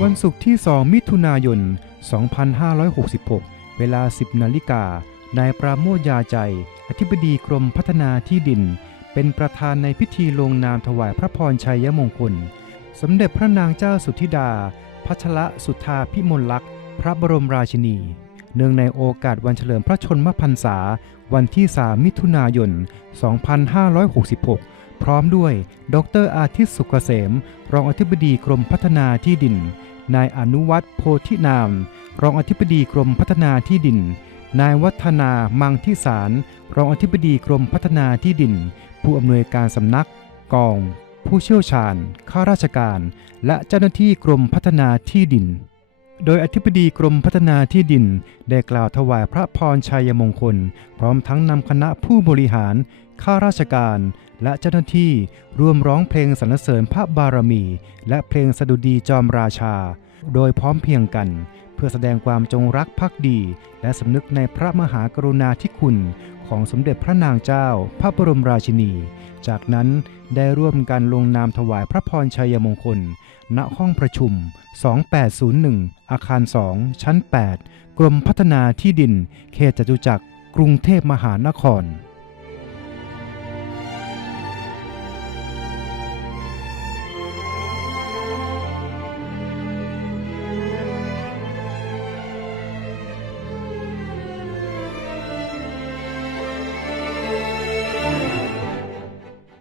วันศุกร์ที่ 2 มิถุนายน 2566 เวลา 10 นาฬิกา นายปราโมทยาใจ อธิบดีกรมพัฒนาที่ดิน เป็นประธานในพิธีลงนามถวายพระพรชัยมงคล สมเด็จพระนางเจ้าสุธิดา พัชระสุธาพิมลลักษณ์ พระบรมราชินี เนื่องในโอกาสวันเฉลิมพระชนมพรรษา วันที่ 3 มิถุนายน 2566 พร้อมด้วย ดรอาทิตย์สุกเกษม รองอธิบดีกรมพัฒนาที่ดิน นายอนุวัฒน์โพธินาม รองอธิบดีกรมพัฒนาที่ดิน นายวัฒนามังทิสาร รองอธิบดีกรมพัฒนาที่ดิน ผู้อำนวยการสำนัก กอง ผู้เชี่ยวชาญ ข้าราชการ และเจ้าหน้าที่กรมพัฒนาที่ดิน โดยอธิบดีกรมพัฒนาที่ดิน ได้กล่าวถวายพระพรชัยมงคล พร้อมทั้งนำคณะผู้บริหาร ข้าราชการและเจ้าหน้าที่ร่วมร้องเพลงสรรเสริญพระบารมี และเพลงสดุดีจอมราชา โดยพร้อมเพียงกัน เพื่อแสดงความจงรักภักดี และสำนึกในพระมหากรุณาธิคุณของสมเด็จพระนางเจ้า พระบรมราชินี จากนั้นได้ร่วมกันลงนามถวายพระพรชัยมงคล ณ ห้องประชุม 2801 อาคาร 2 ชั้น 8 กรมพัฒนาที่ดิน เขตจตุจักร กรุงเทพมหานคร